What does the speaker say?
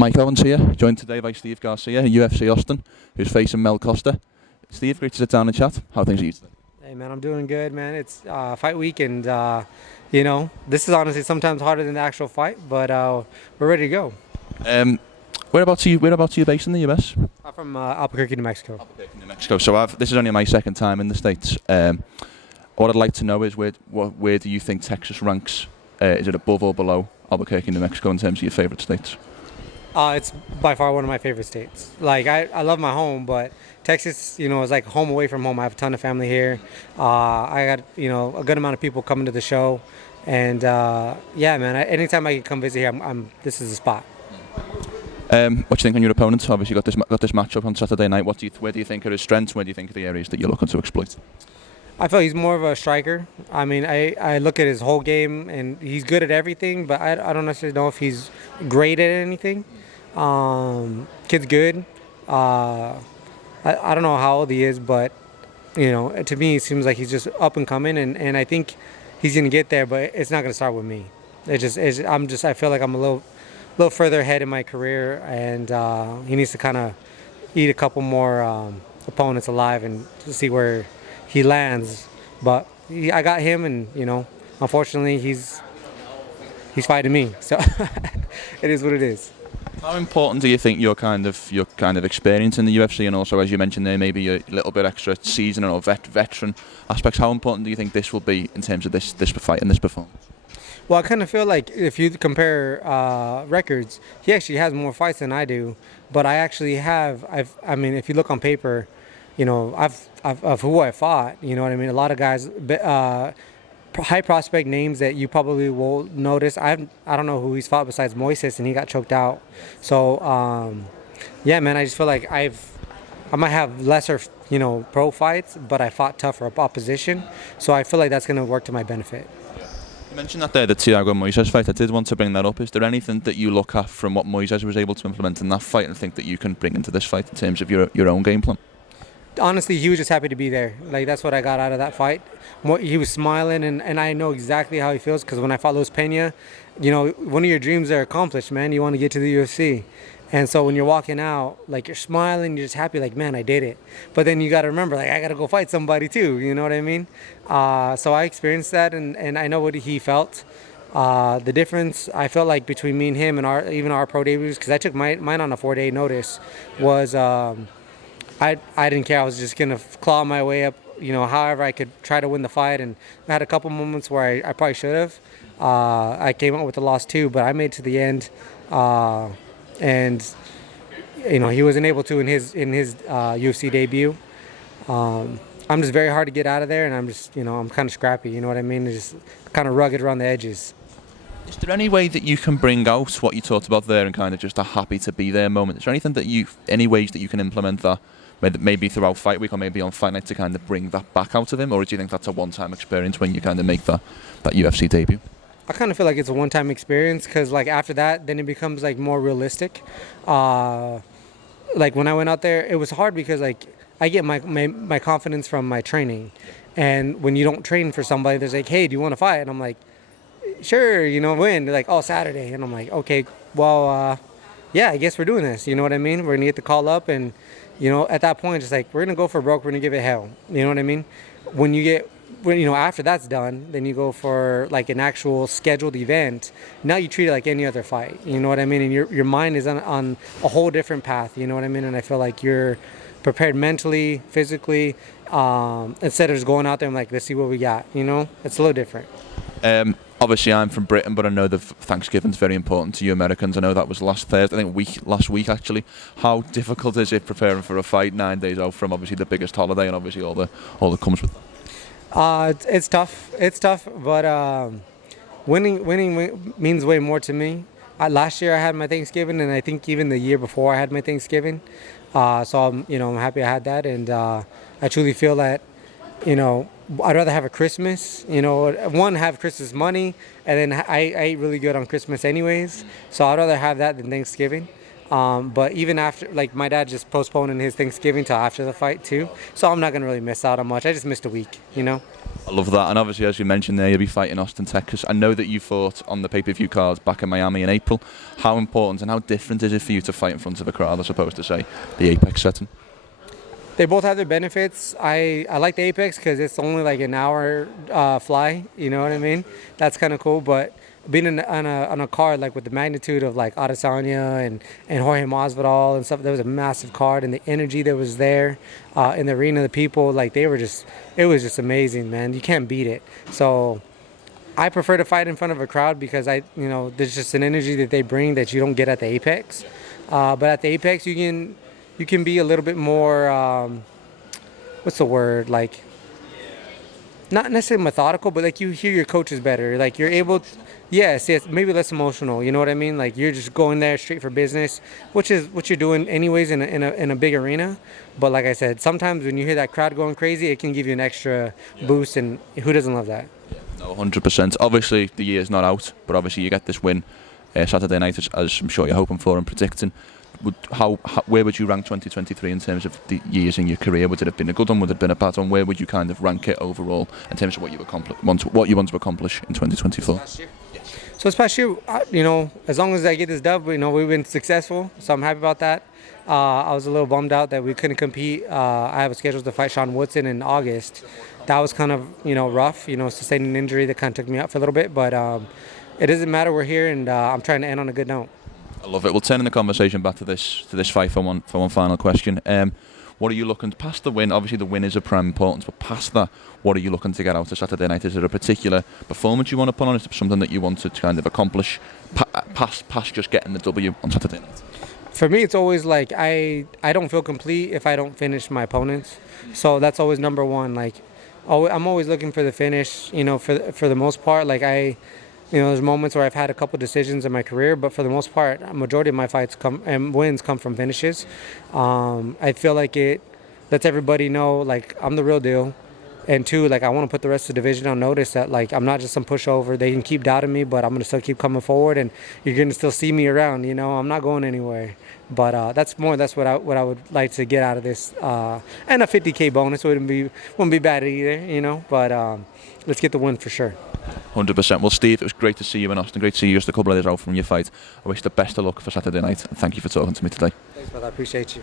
Mike Owens here, joined today by Steve Garcia, UFC Austin, who's facing Mel Costa. Steve, great to sit down and chat. How are things are you today? Hey man, I'm doing good, man. It's fight week, and this is honestly sometimes harder than the actual fight, but we're ready to go. Whereabouts are you based in the US? I'm from Albuquerque, New Mexico. Albuquerque, New Mexico. So this is only my second time in the States. What I'd like to know is where do you think Texas ranks? Is it above or below Albuquerque, New Mexico in terms of your favourite states? It's by far one of my favorite states. Like I love my home, but Texas, is like home away from home. I have a ton of family here. I got a good amount of people coming to the show, and yeah, man. Anytime I can come visit here, this is the spot. What do you think on your opponent? Obviously, got this matchup on Saturday night. Where do you think are his strengths? Where do you think are the areas that you're looking to exploit? I feel he's more of a striker. I mean, I look at his whole game, and he's good at everything, but I don't necessarily know if he's great at anything. Kid's good. I don't know how old he is, but to me, it seems like he's just up and coming, and I think he's gonna get there, but it's not gonna start with me. I feel like I'm a little further ahead in my career, and he needs to kind of eat a couple more opponents alive and to see where he lands. But I got him, and unfortunately, he's fighting me. So it is what it is. How important do you think your kind of experience in the UFC, and also, as you mentioned there, maybe a little bit extra seasoning or veteran aspects? How important do you think this will be in terms of this fight and this performance? Well, I kind of feel like if you compare records, he actually has more fights than I do. But I actually have. If you look on paper, of who I fought. You know what I mean? A lot of guys, high prospect names that you probably will notice. I don't know who he's fought besides Moises, and he got choked out. So, yeah, man, I just feel like I might have lesser, pro fights, but I fought tougher opposition. So I feel like that's going to work to my benefit. You mentioned that there, the Thiago Moises fight. I did want to bring that up. Is there anything that you look at from what Moises was able to implement in that fight and think that you can bring into this fight in terms of your own game plan? Honestly, he was just happy to be there. Like, that's what I got out of that fight. He was smiling, and I know exactly how he feels, because when I fought Luis Pena, one of your dreams are accomplished, man. You want to get to the UFC. And so when you're walking out, like, you're smiling, you're just happy, like, man, I did it. But then you got to remember, like, I got to go fight somebody too, you know what I mean? So I experienced that, and I know what he felt. The difference, I felt like, between me and him and our pro debuts, because I took mine on a 4-day notice, was I didn't care. I was just going to claw my way up, however I could try to win the fight. And I had a couple moments where I probably should have. I came out with the loss too, but I made it to the end. And he wasn't able to in his UFC debut. I'm just very hard to get out of there, and I'm just, I'm kind of scrappy, you know what I mean? It's just kind of rugged around the edges. Is there any way that you can bring out what you talked about there and kind of just a happy to be there moment? Is there any ways that you can implement that, maybe throughout fight week or maybe on fight night, to kind of bring that back out of him? Or do you think that's a one-time experience when you kind of make that UFC debut? I kind of feel like it's a one-time experience, because like after that, then it becomes like more realistic. Like when I went out there, it was hard because like I get my confidence from my training. And when you don't train for somebody, there's like, hey, do you want to fight? And I'm like, sure, when? They're like, oh, Saturday. And I'm like, okay, well, yeah, I guess we're doing this. You know what I mean? We're going to get the call up, and, at that point, it's like, we're going to go for broke. We're going to give it hell. You know what I mean? After that's done, then you go for like an actual scheduled event. Now you treat it like any other fight. You know what I mean? And your mind is on a whole different path. You know what I mean? And I feel like you're prepared mentally, physically, instead of just going out there and like, let's see what we got. It's a little different. Obviously, I'm from Britain, but I know that Thanksgiving's very important to you Americans. I know that was last week actually. How difficult is it preparing for a fight 9 days out from obviously the biggest holiday and obviously all that comes with that? It's tough. It's tough, but winning means way more to me. Last year I had my Thanksgiving, and I think even the year before I had my Thanksgiving. So I'm happy I had that, and I truly feel that I'd rather have a Christmas, have Christmas money, and then I eat really good on Christmas anyways. So I'd rather have that than Thanksgiving. But even after, like my dad just postponing his Thanksgiving till after the fight too, so I'm not gonna really miss out on much. I just missed a week, you know. I love that, and obviously, as you mentioned there, you'll be fighting Austin, Texas. I know that you fought on the pay-per-view cards back in Miami in April. How important and how different is it for you to fight in front of a crowd, as opposed to, say, the Apex setting? They both have their benefits. I like the Apex because it's only like an hour fly. You know what I mean? That's kind of cool. But being on a card like with the magnitude of like Adesanya and Jorge Masvidal and stuff, there was a massive card, and the energy that was there in the arena, the people, like it was just amazing, man. You can't beat it. So I prefer to fight in front of a crowd because there's just an energy that they bring that you don't get at the Apex. But at the Apex, you can be a little bit more, what's the word, like, not necessarily methodical, but like you hear your coaches better. Like you're able to, yes, maybe less emotional. You know what I mean? Like you're just going there straight for business, which is what you're doing anyways in a big arena. But like I said, sometimes when you hear that crowd going crazy, it can give you an extra boost, and who doesn't love that? No, 100%. Obviously, the year's not out, but obviously you get this win Saturday night, as I'm sure you're hoping for and predicting. Where would you rank 2023 in terms of the years in your career? Would it have been a good one? Would it have been a bad one? Where would you kind of rank it overall in terms of what you want to accomplish in 2024? So this past year, as long as I get this dub, we've been successful. So I'm happy about that. I was a little bummed out that we couldn't compete. I have a schedule to fight Sean Woodson in August. That was kind of rough. Sustaining an injury that kind of took me out for a little bit. But it doesn't matter. We're here, and I'm trying to end on a good note. I love it. We'll turn the conversation back to this fight for one final question. What are you looking past the win? Obviously, the win is of prime importance, but past that, what are you looking to get out of Saturday night? Is there a particular performance you want to put on? Is it something that you want to kind of accomplish past just getting the W on Saturday night? For me, it's always like I don't feel complete if I don't finish my opponents. So that's always number one. Like, I'm always looking for the finish. For the most part, like there's moments where I've had a couple decisions in my career, but for the most part, a majority of my fights wins come from finishes. I feel like it lets everybody know, like, I'm the real deal. And two, like, I want to put the rest of the division on notice that, like, I'm not just some pushover. They can keep doubting me, but I'm going to still keep coming forward, and you're going to still see me around. I'm not going anywhere. But that's what I would like to get out of this. And a $50K bonus wouldn't be bad either, But let's get the win for sure. 100%. Well, Steve, it was great to see you in Austin. Great to see you just a couple of days out from your fight. I wish the best of luck for Saturday night. And thank you for talking to me today. Thanks, brother. I appreciate you.